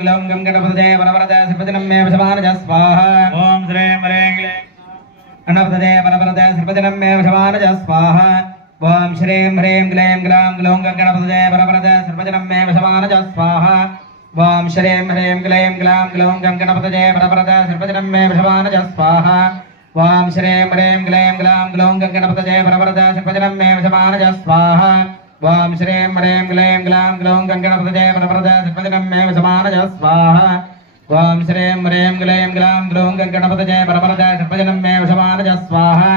ग्लौं गं गणपतये वरवरदे सर्वजनं मे वशमानज स्वाहा ओम श्रीं ह्रीं क्लीं गणपतये वरवरदे सर्वजनं मे वशमानज स्वाहा ओम श्रीं ह्रीं क्लीं ग्लौं ग्लौं गं गणपतये वरवरदे सर्वजनं मे वशमानज स्वाहा ओम श्रीं ह्रीं क्लीं ग्लौं ग्लौं गं गणपतये वरवरदे सर्वजनं मे वशमानज स्वाहा ओम श्रीं ह्रीं क्लीं ग्लौं ग्लौं गं गणपतये वरवरदे सर्वजनं मे वशमानज स्वाहा ओम श्रीं ह्रीं क्लीं ग्लौं ग्लौं गं गणपतये वरवरदे सर्वजनं मे वशमानज स्वाहा ओम श्रीं ह्रीं क्लीं ग्लौं ग्लौं गं गणपतये वरवरदे सर्वजनं मे वशमानज स्वाहा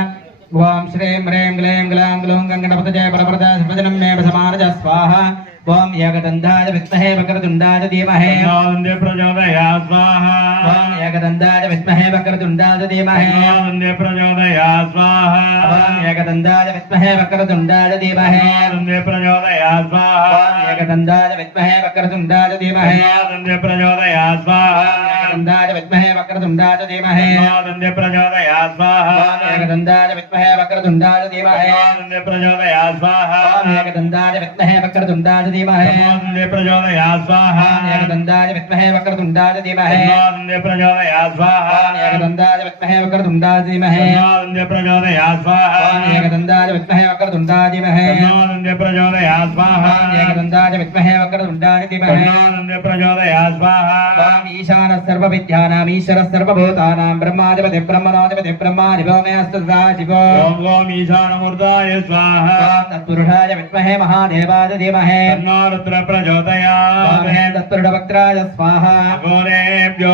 ओम श्रीं ह्रीं क्लीं ग्लौं ग्लौं गं गणपतये वरवरदे सर्वजनं मे वशमानज स्वाहा ओम एकदन्ताय विद्महे वक्रतुण्डाय धीमहि तन्नो प्रचोदयात् स्वाहा ओम एकदन्ताय विद्महे वक्रतुण्डाय धीमहि तन्नो प्रचोदयात् स्वाहा ओम एकदन्ताय विद्महे वक्रतुण्डाय धीमहि तन्नो प्रचोदयात् स्वाहा ओम एकदन्ताय विद्महे वक्रतुण्डाय धीमहि तन्नो प्रचोदयात् स्वाहा एकदन्ताय विद्महे वक्रतुण्डाय धीमहि तन्नो प्रचोदयात् स्वाहा ओम एकदन्ताय विद्महे वक्रतुण्डाय धीमहि तन्नो प्रचोदयात् स्वाहा ओम एकदन्ताय विद्महे वक्रतुण्डाय धीमहि तन्नो प्रचोदयात् स्वाहा एकदन्ताय विद्महे वक्रतुण्डाय धीमहि तन्नो प्रचोदयात् स्वाहा एकदन्ताय विद्महे वक्रतुण्डाय धीमहि तन्नो प्रचोदयात् स्वाहा एकदन्ताय विद्महे वक्रतुण्डाय धीमहि तन्नो प्रचोदयात् स्वाहा एकदन्ताय विद्महे वक्रतुण्डाय धीमहि तन्नो प्रचोदयात् स्वाहा ओम ईशानः सर्वविद्यानाम् ईश्वरः सर्वभूतानां ब्रह्माधिपतिः ब्रह्मणोऽधिपतिः ब्रह्माधिपो मे अस्तु सदाशिवो ओम ओम ईशानमूर्ताय स्वाहा ओम तत्पुरुषाय विद्महे महादेवाय धीमहि तन्नो रुद्र प्रचोदयात् ओम तत्पुरुषवक्त्राय स्वाहा घोरेभ्यो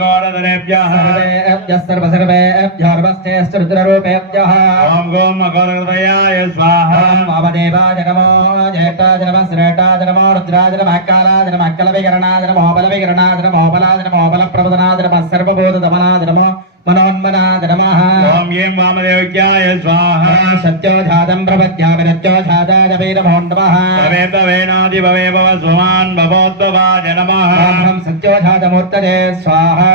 घोरधरेभ्यः सर्वेभ्यः सर्वसर्वेभ्यो नमस्तेऽस्तु रुद्ररूपेभ्यः ओम गोम घोरहृदयाय स्वाहा ओम वामदेवाय नमो ज्येष्ठाय नमः श्रेष्ठाय नमो रुद्राय नमः कालाय नमः कलविकरणाय नमो बलविकरणाय नमो बलाय नमो बलप्रबोधनाय नमः सर्वभूतदमनाय नमो मनोन्मनाय नमः ओम यें वामदेव्याय स्वाहा सत्योजातं प्रपद्यामिरत्योजाताय वै नमो नमः भवे भवेनादि भवे भव स्वमान् भवोद्भवाय नमः ओम सत्योजातमूर्तये स्वाहा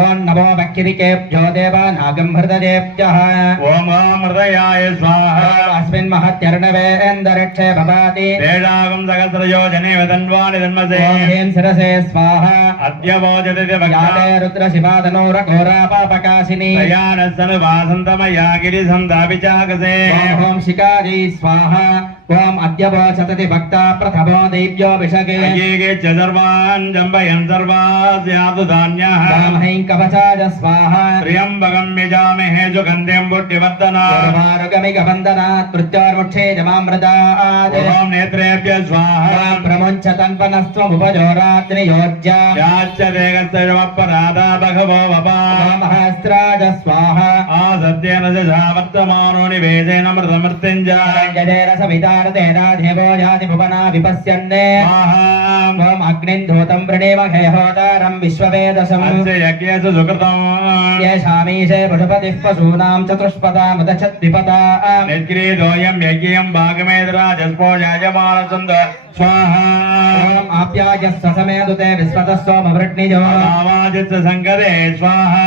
ओम नमो वक्किरिकेभ्यो देवानागं हृदयेभ्यः ओम ओम हृदयाय स्वाहा अस्मिन् महत्यर्णवेन्दरिक्षे भवाति तेजागं सहस्रयोजने वदन्वानि धन्मसे ओम ह्रीं शिरसे स्वाहा अद्य भोजते याते रुद्रशिवातनोरघोरापापकाशिनी प्रयाणस्तनुवासन्तमया गिरिसन्धापिचाकसे ओम शिकारी स्वाहा ओम अद्य भोजतति भक्ता प्रथमो दैव्यो विषगे अयेगे च सर्वान् जम्बयन् सर्वास्यातु धान्यः ओम हैं कवचाय स्वाहा त्र्यम्बकं यजामहे सुगन्धिं पुष्टिवर्धनात् सर्वारुगमिकवन्दनात् मृत्योर्मुक्षेजमामृतात् ओम नेत्रेभ्यः स्वाहा प्रमुञ्चतन्वनस्त्वमुपजोरात्रियोज्या याच्च देगस्तमपराधा भगवो वपा महस्राज स्वाहा आसत्येन च वर्तमानो निवेदेन मृतमृत्युञ्जय देवो याति भुवना विपश्यन्ने ओम अग्निं धूतं वृणेमहे होतारं विश्ववेदसम् अस्य यज्ञस्य सुकृतम् येषामीशे पशुपतिः पशूनां चतुष्पदामुदच्छद्विपदा निष्क्रीतोऽयं यज्ञं भागमेतराजस्पोजायमानसन्द स्वाहा ओम आप्यायस्स समेदुते विश्वतः सोमवृष्णिजो आवाजित संगदे स्वाहा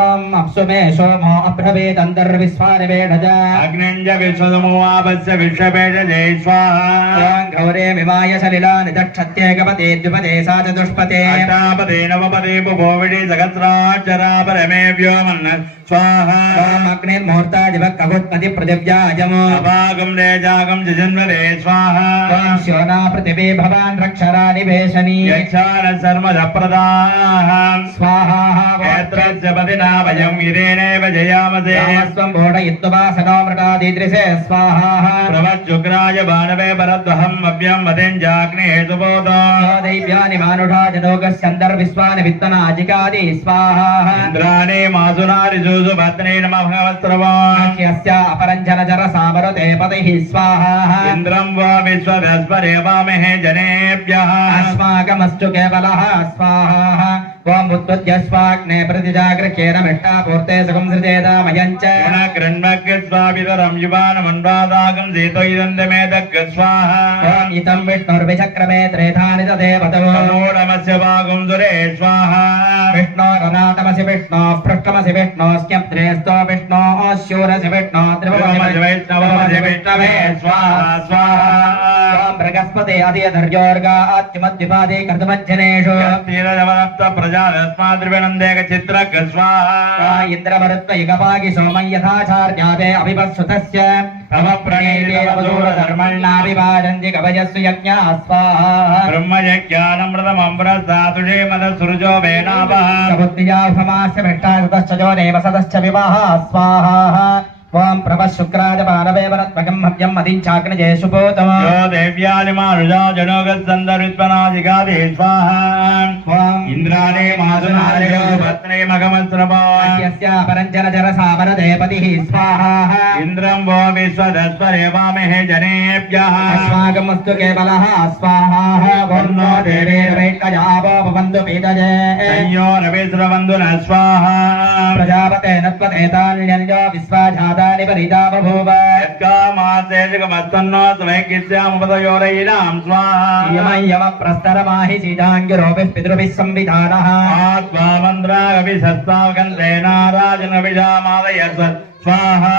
ओम अप्सुमे सोमो अभ्रवेदन्तर्विश्वानिवेढजा अग्निञ्ज विश्वसमोवापस्य विश्वपेशजे स्वाहा ओम गौरे विवाय सलिलानि दक्षत्येकपते द्विपदे सा चतुष्पते अष्टापदे नवपदे पुभोविडे सहस्राक्षरा परमे व्योमन् स्वाहा ओम अग्निर्मुहूर्तादिवक्कगुत्पति पृथिव्याजमो अभागं रेजागं जन्मदे स्वाहा ओम शिवना पृथिवी भवान् रक्षरा निवेशनी यक्षान सर्वदप्रदाः स्वाहा क्षेत्रस्य पदिना वयं गिरेणेव जयामसे रामस्वं बोधयित्वा मृटादिदृशे स्वाहा प्रवज्जुग्राय बाणवे परद्वहम् अभ्यं वदेञ्जाग्ने हेतुबोधो दैव्यानि मानुषा जनोगस्यन्तर्विश्वानि वित्तनाजिकादि स्वाहा इन्द्राणि मासुनारिषुषु भद्रे नमः भगवस्त्रवान् यस्य अपरञ्जन जर सामरते पतिः स्वाहा इन्द्रं वा विश्वदस्परे वामहे जनेभ्यः अस्माकमस्तु केवलः स्वाहा ओम उद्वद्यस्वाग्ने प्रतिजागृह्येन मिष्टापूर्ते सुखं सृजेदामयञ्च गुणकृण्मग्स्वाभितरं युवानमन्वादागं जेतोयन्दमेदग्स्वाहा ओम इतं विष्णुर्विचक्रमे त्रेधानि तदेवतो नमोऽनमस्य भागं सुरे स्वाहा विष्णोरनाथमसि विष्णो पृष्ठमसि विष्णोऽस्त्यप्त्रेस्तो विष्णोऽस्यूरसि विष्णो त्रिभुवनसि वैष्णवमसि विष्णवे स्वाहा स्वाहा ओम बृहस्पते आदित्यर्योर्गात्मद्विपादे कर्तमज्जनेषु प्रजास्माद्रिवनन्देकचित्रस्वाहा इन्द्रमरुत्वयुगपागि सोमं यथाचार्यादे अभिपत्सुतस्य धर्मण्णाभिवादन्ति कवयस्सु यज्ञाः स्वाहा ब्रह्मयज्ञानमृतमम्बरसातुषे मदसुरुजो वेनापः बुद्धिजाभमास्य भ्रष्टासतश्च जो देवसतश्च विवाहा स्वाहा ओम प्रभशुक्राज पारवे वरत्मकं हव्यं मदिञ्चाग्नजे सुपोतम यो देव्यालिमारुजा जनोगत्सन्दरित्पनादिगादे स्वाहा ओम इन्द्राणे मासुनारे भत्रे मघमस्रभो यस्य परञ्जन जरसावरदेपतिः स्वाहा इन्द्रं वो विश्वदस्परे वामहे जनेभ्यः अस्माकमस्तु केवलः स्वाहा वर्णो देवेर्वैकजावो भवन्तु पीतजे संयो रविस्रवन्दुनः स्वाहा प्रजापते नत्वतेतान्यन्यो विश्वाजातानि परिता बभूव यत्कामासे जगमस्तन्नो स्वैकिस्यामुपदयोरयिनां स्वाहा यमं यम प्रस्तरमाहि सीताङ्गिरोभिः पितृभिः संविधानः आत्मामन्द्रागभिसत्तावगन्धेनाराजनविजामादयस्व स्वाहा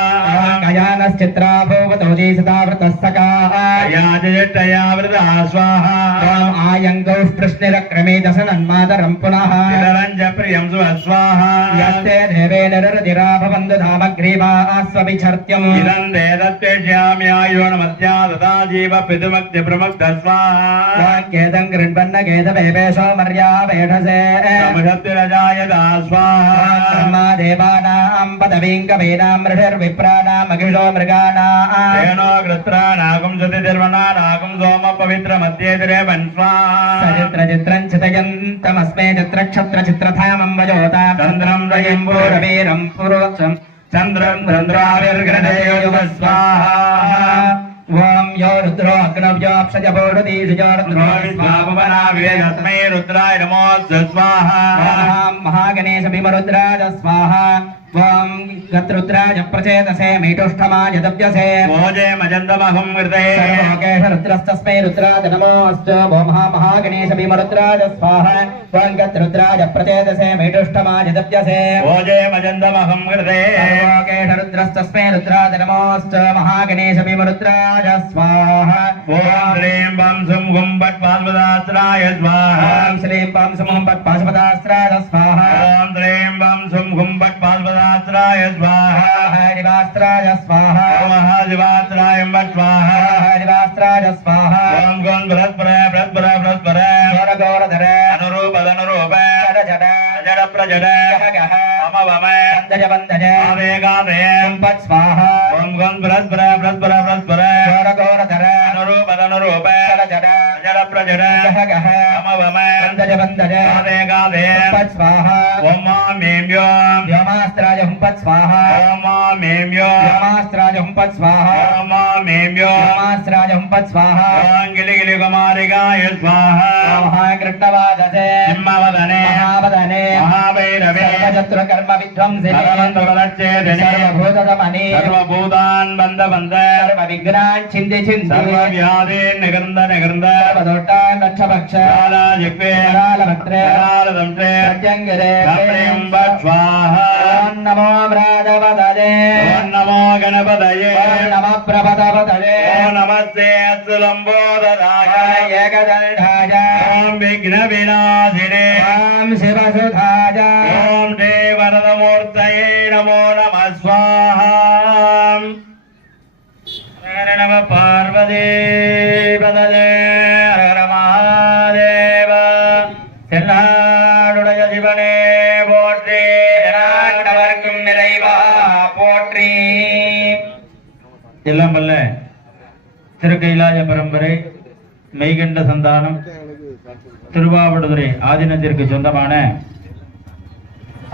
गजानश्चित्रा भूवतोजी सतावृतस्तकाः याजटया स्वाहा आयङ्गौ कृष्णिरक्रमे दशनन्मातरं पुनः रञ्ज प्रियं स्वाहा यस्ते देवेन रतिरा भवन्तु धामग्रीवास्वभिचर्त्यम् इदं देदत्वेष्याम्यायोनमत्या तथा जीव पितुमक्ति प्रमुक्त स्वाहा केदं गृह्णन्न केदवेशो मर्यावेषसे समशक्तिरजायदा स्वाहा ब्रह्मा देवानां पदवीं कवीनां मृषर्विप्राणां मगिषो मृगाणां तेनो कृत्राणागं सतिर्वनानागं सोम पवित्र मध्ये द्रेवन् स्वाहा सचित्रचित्रं चितयन्तमस्मे चित्रक्षत्रचित्रधामं वजोता चन्द्रं रयिम्बोरवीरं पुरोचं चन्द्रं चन्द्राविर्गणयो स्वाहा ओम यो रुद्रो अग्नव्योऽप्सजपोषधीषु रुद्रो विश्वापवनाविवेदस्मै रुद्राय नमो स्वाहा महागणेश भीमरुद्राज स्वाहा ओम गतरुद्राज प्रचेतसे मीटुष्ठमाय दव्यसे मोजे मजन्दमहं हृदये सर्वलोकेश रुद्रस्तस्मै रुद्राज नमोऽस्तु ओम महागणेश भीमरुद्राज स्वाहा ओम गतरुद्राज प्रचेतसे मीटुष्ठमाय दव्यसे मोजे मजन्दमहं हृदये सर्वलोकेश रुद्रस्तस्मै रुद्राज नमोऽस्तु महागणेश भीमरुद्राज स्वाहा ओम ह्रीं बं सुं गुं भट् पार्वदास्त्राय स्वाहा ओम श्रीं पं सुमं पत् पाशुपदास्त्राज स्वाहा ओम ह्रीं बं सुं गुं भट् पार्वदास्त्राय स्वाहा हरिवास्त्राज स्वाहा महादिवास्त्राय भट् स्वाहा हरिवास्त्राज स्वाहा ओम गं बृहस्परे गौरधर अनुरूप जड जड प्रजड गह अमवम बंधज बंधज आवेगादे पत् स्वाहा ओम गं बृहस्परे गौरधर अनुरूप जड जड प्रजड गह अमवम बंधज बंधज आवेगादे पत् स्वाहा ओम मामें व्योम व्योमास्त्राज पत् स्वाहा ओम मामें व्योम व्योमास्त्राज पत् स्वाहा ओम मामें व्योम व्योमास्त्राज पत् स्वाहा ओम गिलि कुमारिकाय स्वाहा महाकृष्णवादसे सिंहवदने महावदने महाभैरवे सर्वशत्रुकर्म विध्वंसिने भगवन्तवलच्छेदने सर्वभूतदमने सर्वभूतान् बन्ध सर्वविघ्नान् छिन्दि छिन्दि सर्वव्याधीन् निगृन्द सर्वदोषान् रक्षभक्ष कालाजिह्वे करालभद्रे करालदंष्ट्रे प्रत्यङ्गिरे नम्रें भट् स्वाहा ॐ नमो व्राजपदये ॐ नमो गणपतये ॐ नमः प्रपदपदये ॐ नमस्ते अस्तु लम्बोदराय एकदण्डाय ॐ विघ्नविनाशिने ॐ शिवसुधाय ॐ देवरदमूर्तये नमो नमः स्वाहा हर नमः पार्वती पदये हर महादेव தென்னாடுடைய சிவனே போற்றி நாட்டவர்க்கும் நிறைவா போற்றி எல்லாம் வல்ல திருக்கைலாய பரம்பரை மெய்கண்ட சந்தானம் திருவாவடுதுறை ஆதீனத்திற்கு சொந்தமான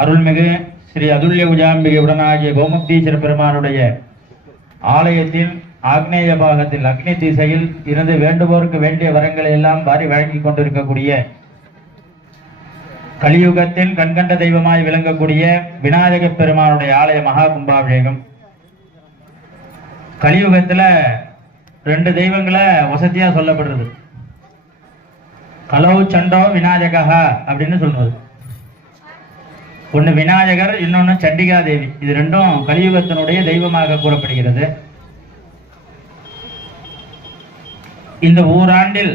அருள்மிகு ஸ்ரீ அதுல்ய உஜாம்பிகை உடனாகிய கோமுக்தீஸ்வர பெருமானுடைய ஆலயத்தில் ஆக்னேய பாகத்தில் அக்னி திசையில் இருந்து வேண்டுவோருக்கு வேண்டிய வரங்களை எல்லாம் வாரி வழங்கி கொண்டிருக்கக்கூடிய கலியுகத்தில் கண்கண்ட தெய்வமாய் விளங்கக்கூடிய விநாயக பெருமானுடைய ஆலய மகா கும்பாபிஷேகம். கலியுகத்துல 2 தெய்வங்களை வசதியா சொல்லப்படுறது. கலவு சண்டோ விநாயகா அப்படின்னு சொல்றது. ஒண்ணு விநாயகர், இன்னொன்னு சண்டிகா தேவி. இது 2ம் கலியுகத்தினுடைய தெய்வமாக கூறப்படுகிறது. இந்த ஓராண்டில்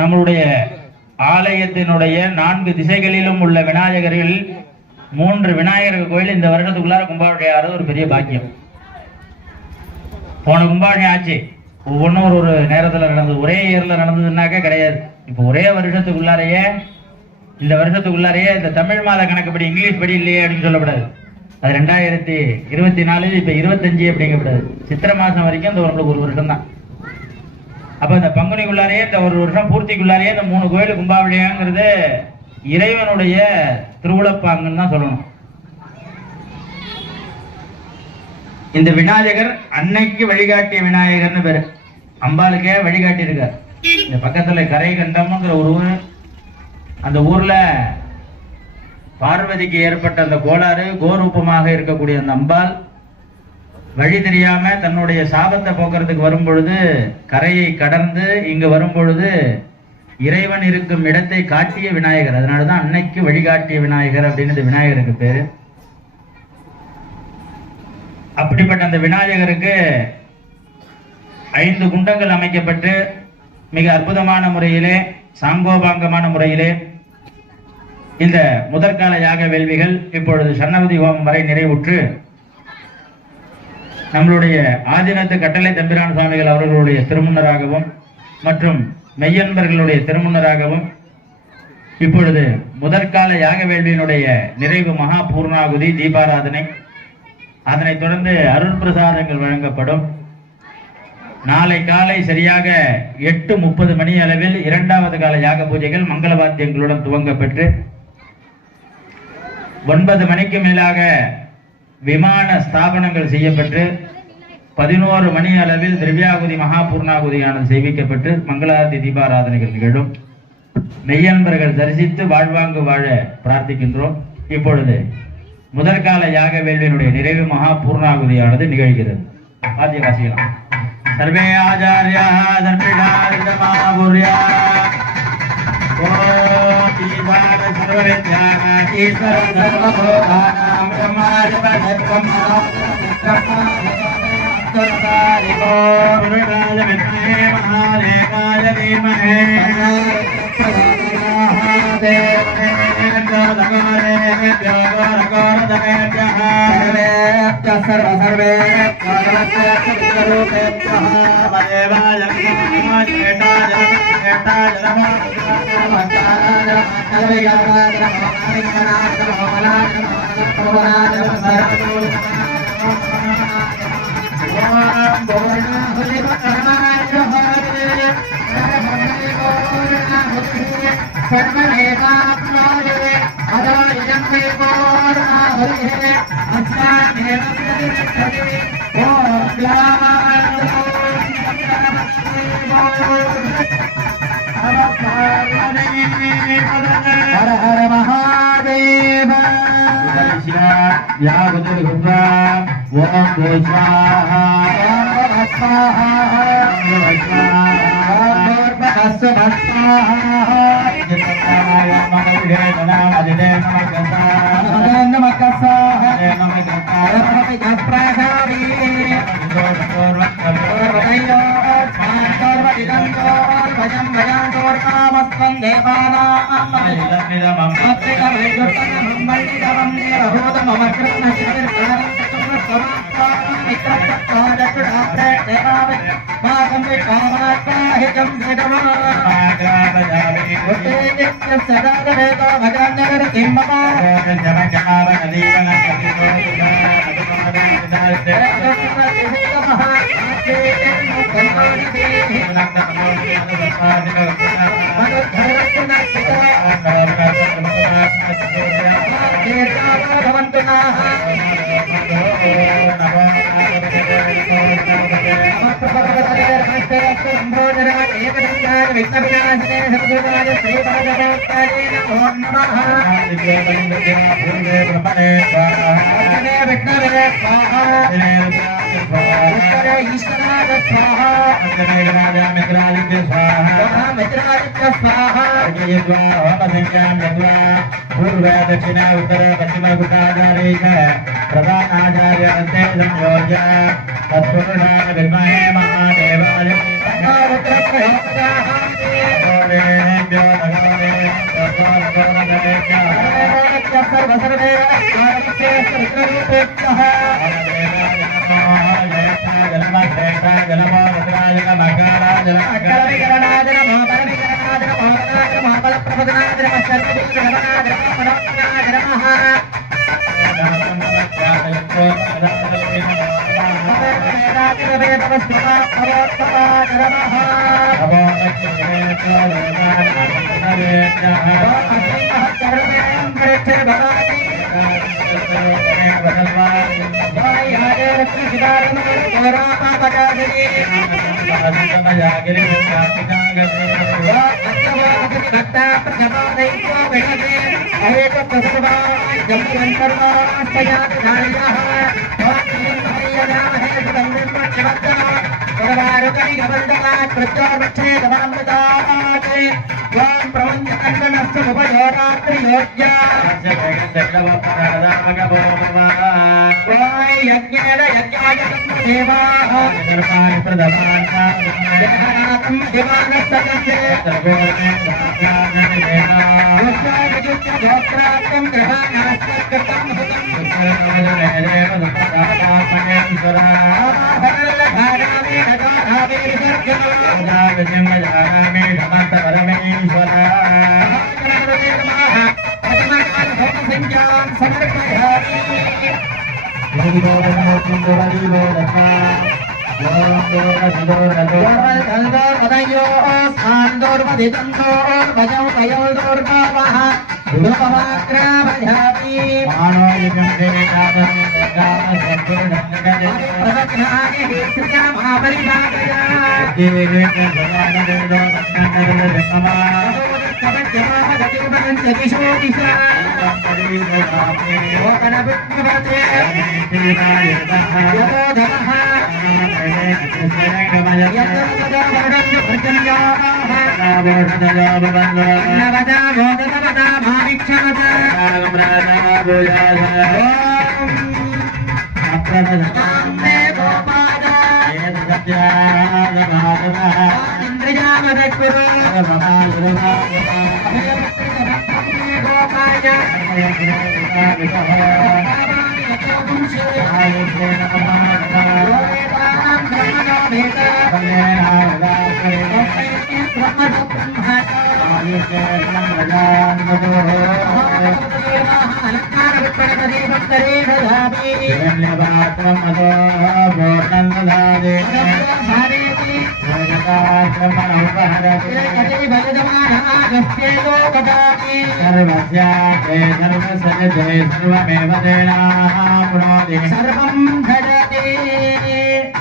நம்மளுடைய ஆலயத்தினுடைய 4 திசைகளிலும் உள்ள விநாயகர்கள் 3 விநாயகர் கோயில் இந்த வருடத்துக்குள்ளார கும்பாபிஷேகம் ஆறது ஒரு பெரிய பாக்கியம். போன கும்பாபிஷேகம் ஆச்சு, ஒவ்வொன்றும் ஒரு நேரத்தில் நடந்தது. ஒரே இயர்ல நடந்ததுன்னாக்க கிடையாது. இப்போ ஒரே வருஷத்துக்குள்ளாரையே இந்த வருஷத்துக்குள்ளாரையே இந்த தமிழ் மாத கணக்குப்படி இங்கிலீஷ் படி இல்லையே அப்படின்னு சொல்லப்படாது. அது 2024, இப்போ 25 அப்படிங்கப்படாது. சித்திரை மாதம் வரைக்கும் இந்த நம்மளுக்கு ஒரு வருஷம் தான். அப்ப இந்த பங்குனிக்குள்ளாரையே இந்த ஒரு வருஷம் பூர்த்திக்குள்ளாரையே இந்த 3 கோயில் கும்பாபிஷேகங்கிறது இறைவனுடைய திருவுளப்பாங்கன்னு தான் சொல்லணும். இந்த விநாயகர் அன்னைக்கு வழிகாட்டிய விநாயகர்னு பேரு. அம்பாளுக்கே வழிகாட்டி இருக்கார். இந்த பக்கத்துல கரை கண்டம்ங்கிற ஒரு ஊர், அந்த ஊர்ல பார்வதிக்கு ஏற்பட்ட அந்த கோளாறு கோரூபமாக இருக்கக்கூடிய அந்த அம்பாள் வழி தெரியாம தன்னுடைய சாபத்தை போக்குறதுக்கு வரும் பொழுது கரையை கடந்து இங்கு வரும் பொழுது இறைவன் இருக்கும் இடத்தை காட்டிய விநாயகர். அதனாலதான் அன்னைக்கு வழிகாட்டிய விநாயகர் அப்படின்னு இந்த விநாயகருக்கு பேரு. அப்படிப்பட்ட அந்த விநாயகருக்கு 5 குண்டங்கள் அமைக்கப்பட்டு மிக அற்புதமான முறையிலே சாங்கோபாங்கமான முறையிலே இந்த முதற்கால யாக வேள்விகள் இப்பொழுது சன்னபதி ஹோமம் வரை நிறைவுற்று நம்மளுடைய ஆதீனத்து கட்டளை தம்பிரான் சுவாமிகள் அவர்களுடைய திருமுன்னராகவும் மற்றும் மெய்யன்பர்களுடைய திருமுன்னராகவும் இப்பொழுது முதற்கால யாக வேள்வியினுடைய நிறைவு மகா பூர்ணாகுதி தீபாராதனை, அதனைத் தொடர்ந்து அருள் பிரசாதங்கள் வழங்கப்படும். நாளை காலை சரியாக 8:30 மணி அளவில் 2வது கால யாக பூஜைகள் மங்கள வாத்தியங்களுடன் துவங்கப்பெற்று 9 மணிக்கு மேலாக விமான ஸ்தாபனங்கள் செய்யப்பட்டு 11 மணி அளவில் திரவியாகுதி மகா பூர்ணாகுதியானது செய்விக்கப்பட்டு மங்களாரதி தீபாராதனைகள் நிகழும். மெய்யன்பர்கள் தரிசித்து வாழ்வாங்கு வாழ பிரார்த்திக்கின்றோம். இப்பொழுது முதற்கால யாக வேள்வியினுடைய நிறைவு மகா பூர்ணாகுதியானது நிகழ்கிறது. ஆதிய வாசிக்கலாம். சர்வே ஆச்சார்யா சர்வேஷா ஓம் ஈசான சர்வவித்யாக ஈஸ்வர சர்வபூதானாம் பிரம்மாதிபதித்வம் குருராஜ வித்மஹே மகாதேவாய தீமஹே हर हर महादेव या गुरुर्भुवा ओम स्वाहा भवन्तु पूर्व दक्षिण उत्तर पश्चिम गुटाचार्य प्रधानाचार्य संयोज्य तत्पुरुषाय विद्महे महादेवाय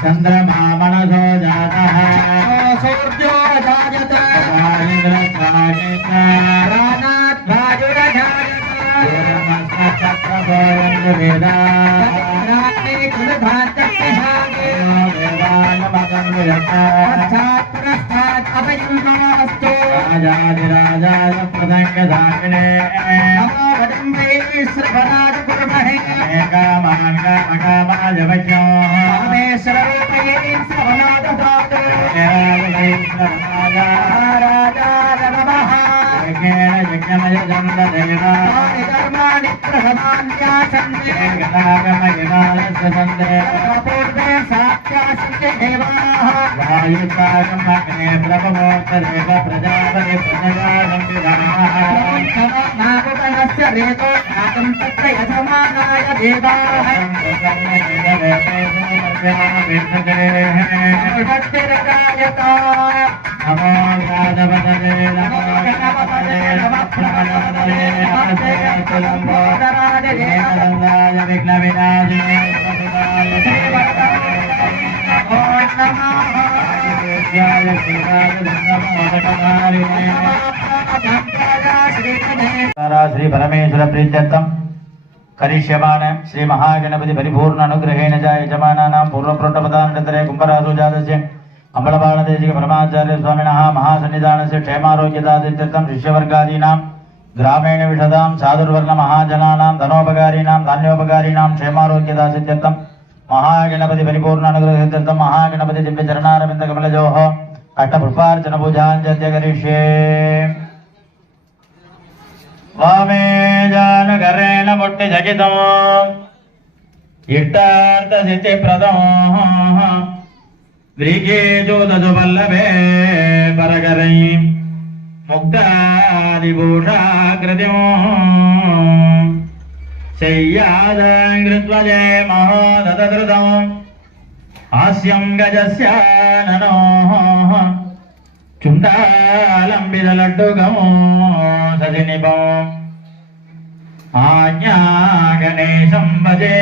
चंद्रमा मनसो जातः सूर्यो जायत विघ्न विनाशिने श्री परमेश्वर प्रीत्यर्थम करिष्यमान श्री महागणपति परिपूर्ण अनुग्रहेण च यजमानानां पूर्वप्रोट्टपदानन्तरे कुम्भरासु जातस्य अम्बलबालदेशिक परमाचार्य स्वामिनः महासन्निधानस्य क्षेमारोग्यदादित्यर्थं शिष्यवर्गादीनां ग्रामेण विशदां साधुर्वर्ण महाजनानां धनोपकारीणां धान्योपकारीणां क्षेमारोग्यदादित्यर्थं महागणपति परिपूर्ण अनुग्रहेत्यर्थं महागणपति दिव्यचरणारविन्द कमलयोः अष्टपुष्पार्चन पूजाञ्च करिष्ये वामे जानकरेण मुट्टि जगितो इष्टार्थ सिद्धि प्रदो व्रीकेजोदजु वल्लभे परकरै मुक्तादिभूषाकृतिमो शय्यादङ्कृत्वजे महोदधृतौ हास्यं गजस्य ननो चुण्डालम्बितलड्डुगमो सजिनिपो आज्ञा गणेशं भजे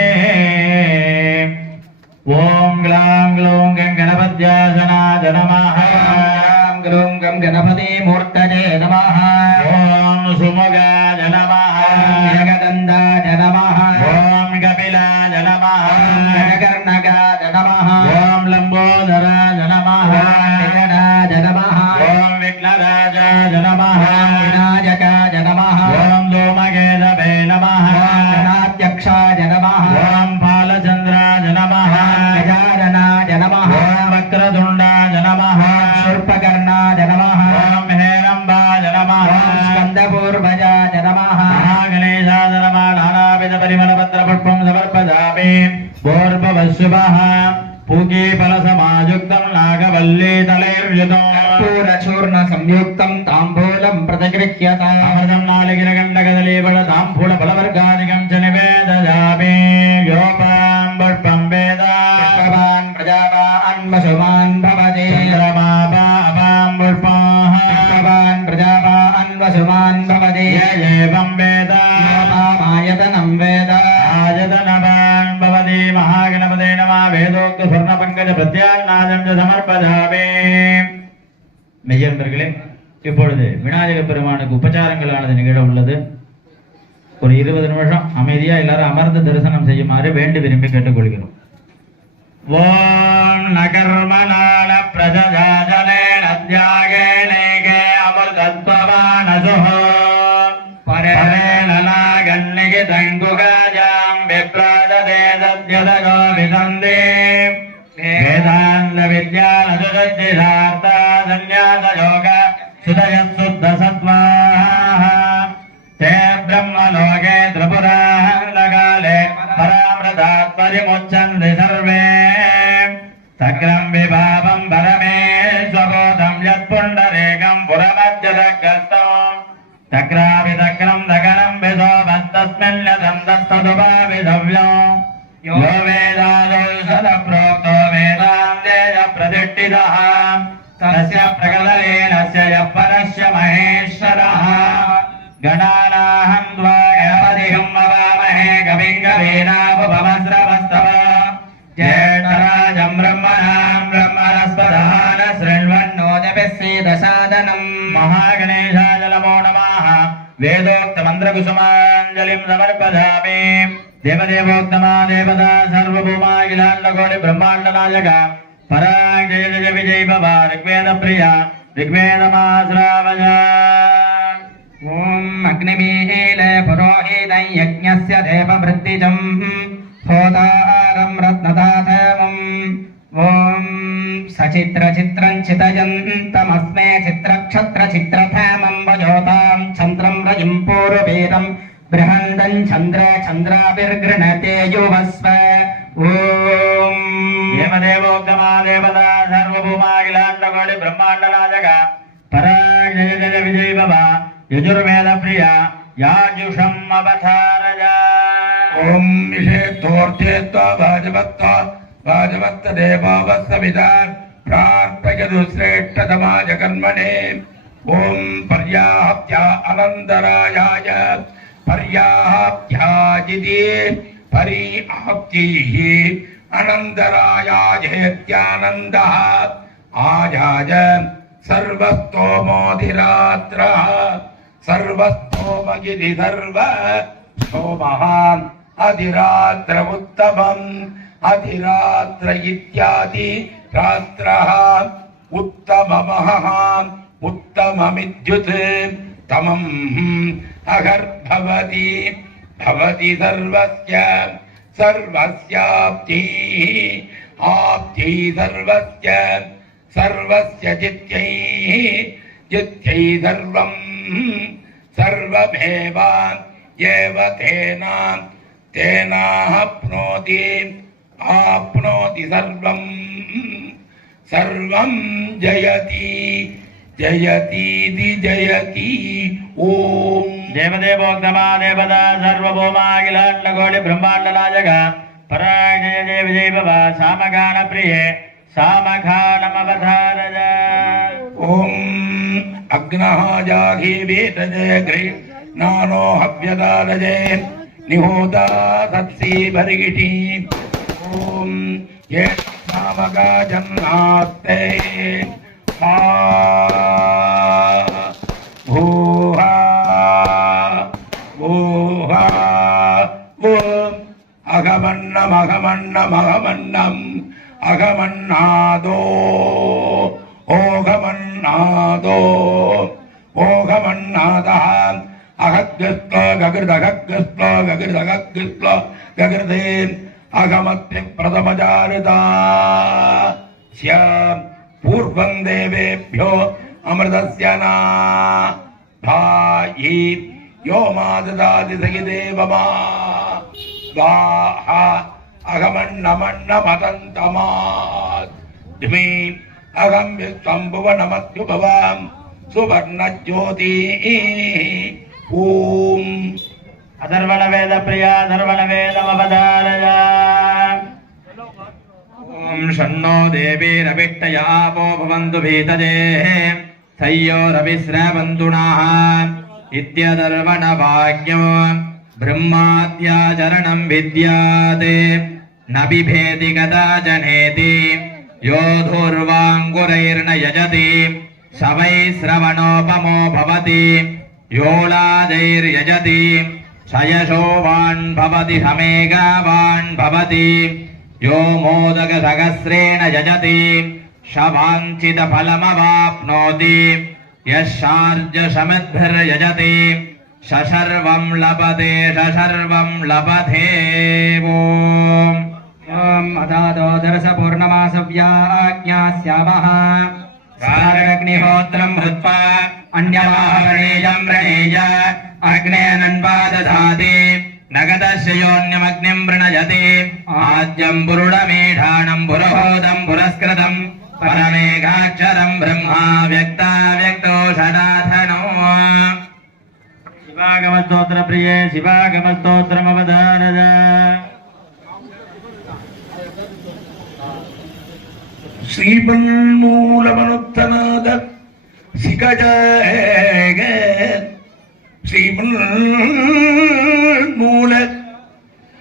ॐ ग्लां ग्लौं गणपत्यासनाय नमः ॐ ग्लूं गं गणपति मूर्तये नमः ॐ सुमुखाय नमः जगदन्दाय नमः ॐ कपिलाय नमः गणकर्णकाय नमः ॐ लम्बोदराय नमः विघ्नाय नमः ॐ विघ्नराजाय नमः विनायकाय नमः ॐ धूमकेतवे नमः गणाध्यक्षाय नमः ॐ बालचन्द्राय नमः गजाननाय नमः ॐ वक्रतुण्डाय नमः शूर्पकर्णाय नमः ॐ हेरम्बाय नमः स्कन्दपूर्वजाय नमः महागणेशाय नमः नानाविधपरिमलपत्रपुष्पं समर्पयामि भूर्भुवस्सुभः पूगे फलसमायुक्तं नागवल्लीतलैर्युतं पूरचूर्ण संयुक्तं ताम्बूलं प्रतिगृह्यताम् अमृतं नालिगिरगण्डकदलीफल ताम्बूलफलवर्गादिकं च निवेदयामि योपां पुष्पं वेद भगवान् प्रजावान् वसुमान् भवति चन्द्रमापां पुष्पाः भगवान् प्रजावान् वसुमान् भवति एवं वेद योपामायतनं वेद आयतनवान् भवति महागणपते नमः वेदोक्त स्वर्णपङ्कज प्रत्यानादं च समर्पयामि மெய்யன்பர்களே இப்பொழுது விநாயக பெருமானுக்கு உபச்சாரங்களானது நிகழ உள்ளது. ஒரு 20 நிமிஷம் அமைதியா எல்லாரும் அமர்ந்து தரிசனம் செய்யுமாறு வேண்டி விரும்பி கேட்டுக்கொள்கிறோம். ஓம் நகர்மலால பிரஜாஜனேன தியாகேனேகே அமர்தத்வவானசுஹோ பரேலலா கண்ணிகி தங்குகாஜாம் விப்ராததே சத்யதகோ விதந்தே वेदांत विद्यालसुसिद्धार्थ संन्यास योग सुदय शुद्ध सत्वाः ते ब्रह्मलोके त्रिपुरान्तकाले परामृतात् परिमुच्यन्ते सर्वे सक्लं विभावं परमेश्वरोधं यत्पुण्डरीकं पुरमध्यदग्रस्तौ तक्रापि तक्रं दगनं विशोभस्तस्मिन् यदन्तस्तदुभाविधव्यो यो वेदादौषधप्रोक्तो वेदान्तेन प्रतिष्ठितः तस्य प्रकटनेनस्य यः परस्य महेश्वरः गणानाहं त्वा गणपतिं ववामहे कविं कवीनामुपमस्रवस्तव ज्येष्ठराजं ब्रह्मणां ब्रह्मणस्पदः न शृण्वन्नोदभिस्सीदसादनम् महागणेशाय नमो नमः वेदोक्तमन्त्रकुसुमाञ्जलिं समर्पयामि देवदेवोत्तमा देवता सर्वभौमाखिलाण्डकोटि ब्रह्माण्डनायक परां जय जय विजय भव ऋग्वेद प्रिया ऋग्वेदमाश्रावय ॐ अग्निमीले पुरोहितं यज्ञस्य देववृत्तिजं होतारं रत्नदातमम् ॐ सचित्रचित्रं चितयन्तमस्मे चित्रक्षत्रचित्रधामं वजोतां चन्द्रं रजिं पूर्ववीरं बृहन्दं चन्द्राभिर्गृणते युवस्व ॐ देवदेवोत्तमा देवता सर्वभौमाखिलाण्डकोटि ब्रह्माण्डनायक परां जय जय विजय भव यजुर्वेद प्रिया याजुषम् अवतारय ॐ विषेत्तोर्चेत्वा वाजवत्तदेवावत्सविदान् प्रार्थयतु श्रेष्ठतमाय कर्मणे ॐ पर्याप्त्या अनन्तरायाय पर्याप्त्याजिति परिहाप्तिः अनन्तरायायेत्यानन्दः आजाय सर्वस्तोमोधिरात्रः सर्वस्तोमगिरि सर्व सोमः अधिरात्र उत्तमम् अधिरात्र इत्यादि रात्रः उत्तममः उत्तममिद्युत् तमम् अगर्भवति भवति सर्वस्य सर्वस्याप्तिः आप्तिः सर्वस्य सर्वस्य जित्यै जित्यै सर्वम् सर्वमेव एव तेन तेनाप्नोति आप्नोति सर्वम् सर्वं जयति जयतीति जयति ओम देवदेवोक्तमा देवता सर्वभौमा अखिलाण्डकोटि ब्रह्माण्डनायक पराय जय जय विजय भव सामगान प्रिये सामगानमवधारय ओम अग्नः जाघे वेदजय ग्रे नानो हव्यदारजय निहोदा सत्सी भर्गिटी ओम ये सामगा जन्नास्ते भूहा भूहा ओम अगमन्नम अगमन्नम अगमन्नम अगमन्नादो ओघमन्नादो ओघमन्नादः अहग्गस्त्व गगृदगग्गस्त्व गगृदगग्गस्त्व गगृदे अगमत्ति प्रथमजारिता स्याम् पूर्वं देवेभ्यो अमृतस्य ना भायि यो मा ददाति स देवमा स्वाहा अगमन्नमन्नमतन्तमात् द्मि अहं विश्वं भुवनमत्युभवां सुवर्णज्योतिः ॐ अधर्वण वेद प्रिया अधर्वण वेदमवधारय ओम शन्नो देवीरविष्टयापो भवन्तु भीतजेः तय्योरविश्रवन्तु नः इत्यधर्वणवाक्यो ब्रह्माद्याचरणं विद्यात् न बिभेति कदाचनेति यो धूर्वाङ्कुरैर्न यजति स वै श्रवणोपमो भवति योलादैर्यजति स यशोवान् भवति समेघवान् भवति यो मोदकसहस्रेण यजति शवाञ्छितफलमवाप्नोति यः शार्जशमद्भिर्यजति स सर्वं लभते ओम् ॐ अदादो दरसपूर्णमासव्याज्ञास्यामः अग्निहोत्रं हृत्वा अन्यवाहरणेयं प्रणेय अग्नेऽनन्वा दधाति नगदस्य योऽन्यमग्निं वृणयति आद्यं पुरुडमेढानं पुरोहोदं पुरस्कृतं परमेघाक्षरं ब्रह्मा व्यक्ताव्यक्तो षडाथनो शिवागमस्तोत्र प्रिये शिवागमस्तोत्रमवधारय श्रीमन्मूलमनुत्तनाद शिखजग श्रीमन्मूल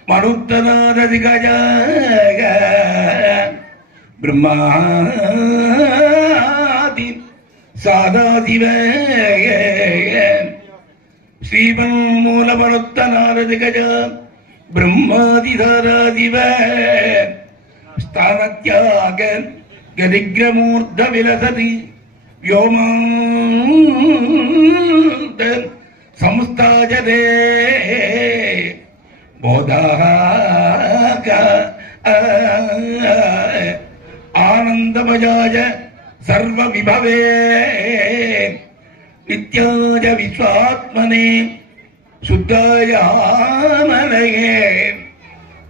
मनुत्तनाद शिखजग ब्रह्मादि सादाशिव श्रीमन्मूल मनुत्तनाद शिखज ब्रह्मादि सादाशिव स्थानत्याग गदिग्रमूर्ध विलसति व्योमान्त संस्थायते बोधाः आनन्दमयाय सर्वविभवे नित्याय विश्वात्मने शुद्धायामलये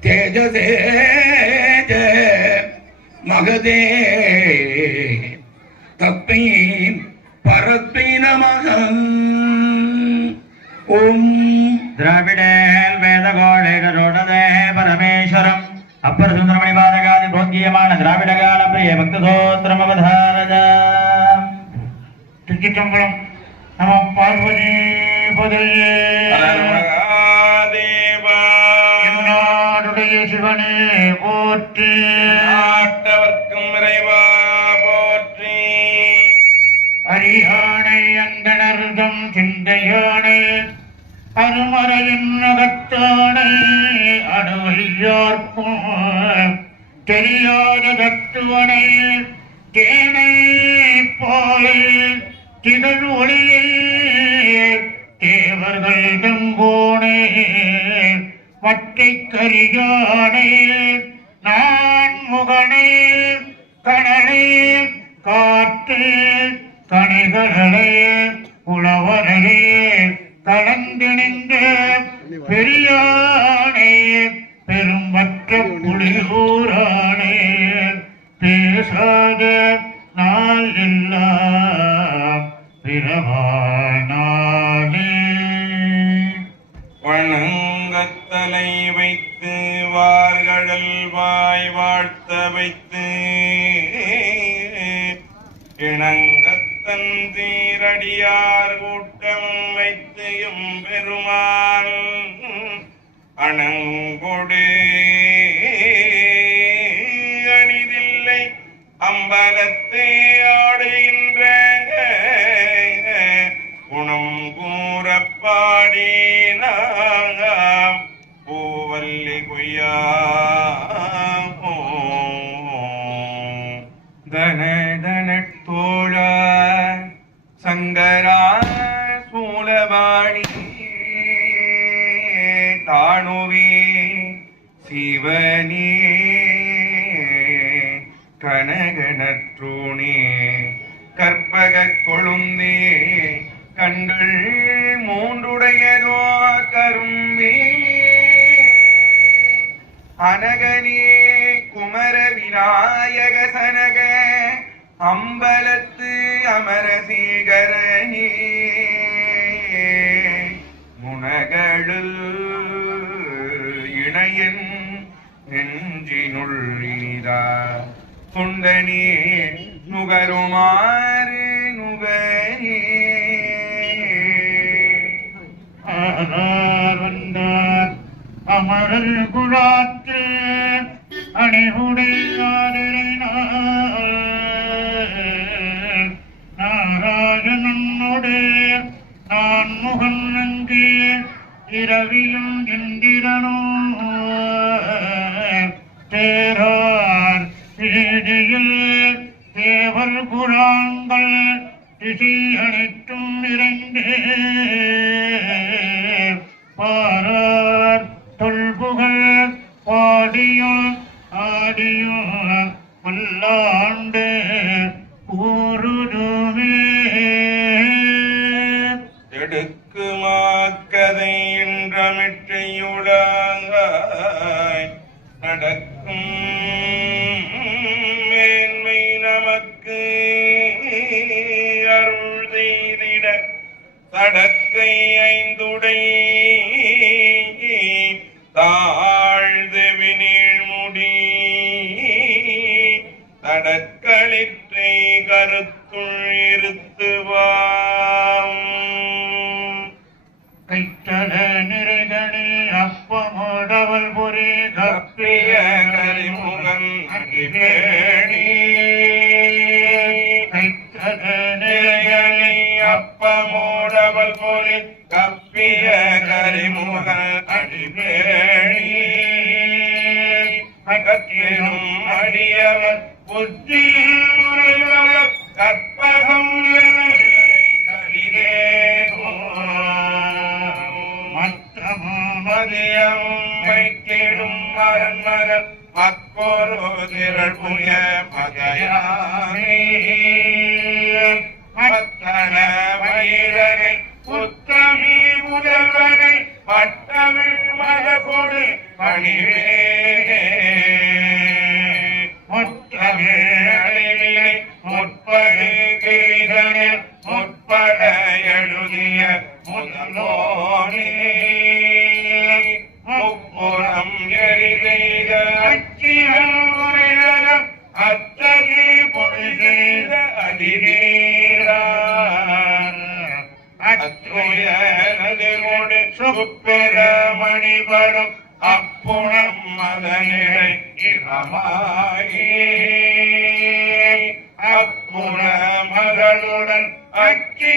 तेजसे महदे तस्मै परस्मै नमः ओम द्राविडे वेदगोळे गरुडदे परमेश्वरम् अपर सुंदरमणिपादगादि भोग्यमान द्राविडगान प्रिय भक्तसोत्रमवधारय திருச்சிற்றம்பலம் நம பார்வதி பதையே சிவனே போற்றி ஆட்டவர்க்கும் இறைவா போற்றி அருமறையின் அகத்தானை அணுவையார்க்கும் தெரியாத தத்துவனை தேனை போலே திகழ் ஒளியை தேவர்கள் தம்போனே வட்டை கரியானே நான் முகனே கணனே காற்று கணிகளே உழவரையே கலந்திணிந்த பெரியானே பெரும்பற்ற புலிகூரானே பேசாத நாள் எல்லாம் பிறவானாலே வணங்கத்தலை வைத்து வார்கடல் வாய் வாழ்த்த வைத்து இணங்கத்தன் தீரடியார் கூட்டம் வைத்து பெருமாள் அணங்கொடு அணிதில்லை அம்பலத்தே ஆடுகின்ற குணம் கூறப்பாடி நாங்காம் பூவல்லி கொய்யா தனதனத்தோழ சங்கரா சூலவாணி தாணுவே சிவனே கனகனற்றூனே கற்பக கொழுந்தே கண்கள் மூன்றுடையதோ கரும்பே அனகனே குமர விநாயக சனக அம்பலத்து அமரசேகரனே முனகளுள் இணையன் நெஞ்சினுள் இனிதா தொண்டனே நுகருமாறு நுகரே வந்தார் அமரல் குழாற்று அணிவுடையாரிரை நாராயணனோடு நான் முகன் அங்கே இரவியும் இந்திரனோ தேரார் தேதியில் தேவர் குழாங்கள் திசை அனைத்தும் நிறைந்தே பாரார் தொல்புகழ் பாடியும் ஆடியும் பல்லாண்டு கூறுதுமே எடுக்குமாக்கதை என்றமிட்டையுடாங்காய் நடக்கும் மேன்மை நமக்கு அருள் செய்திட தடக்கை ஐந்துடை தாழ்ந்து வினிழ்முடி தடக்களிற்றை கருத்துள் இருத்துவாம் கைத்தல நிறைகளே அப்பமோடவள் பொறி கப்பிய கரிமுகன் அடிபேணி கைத்தல நிறைகளை அப்பமோடவள் பொறி கப்பிய கரிமுகன் அடிபேணி அகற்றினும் அடியவர் புத்தியில் முறைவர் கற்பகம் மதியமும் வைத்திடும் மரண்மகள் மக்கோரு திரள் புய மதையானே மத்தன மயிலரை புத்தமி முதல்வரை பட்டமிழ் மலகொடு பணிவே முத்தமிழ் முற்படு கிரிதனில் முற்பட எழுதிய முதலோனே முப்புறம் எரிதெய்த அச்சியம் அத்தகை பொழி செய்த அதிரீரா அத்துயனோடு சுப்பெற மணிபடும் அப்புணம் மதனிடை இரமாகி அப்புற மகளுடன் அக்கி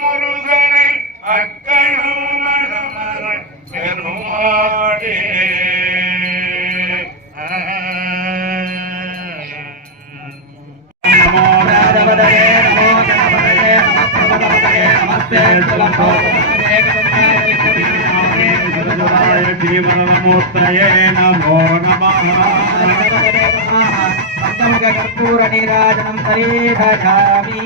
முருகனை அக்கணும் மனமா गणपतये नमो गणपतये नमस्ते जीवनमूर्तये नमो नमः कर्पूर नीराजनं तरीधयामि